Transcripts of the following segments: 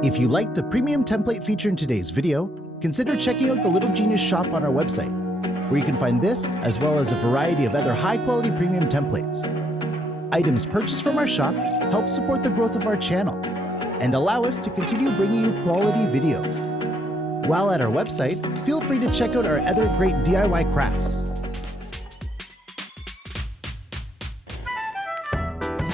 If you liked the premium template feature in today's video, consider checking out the Little Genius shop on our website, where you can find this as well as a variety of other high-quality premium templates. Items purchased from our shop help support the growth of our channel and allow us to continue bringing you quality videos. While at our website, feel free to check out our other great DIY crafts.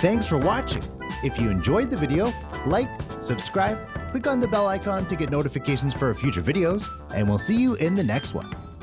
Thanks for watching. If you enjoyed the video, like, subscribe, click on the bell icon to get notifications for our future videos, and we'll see you in the next one.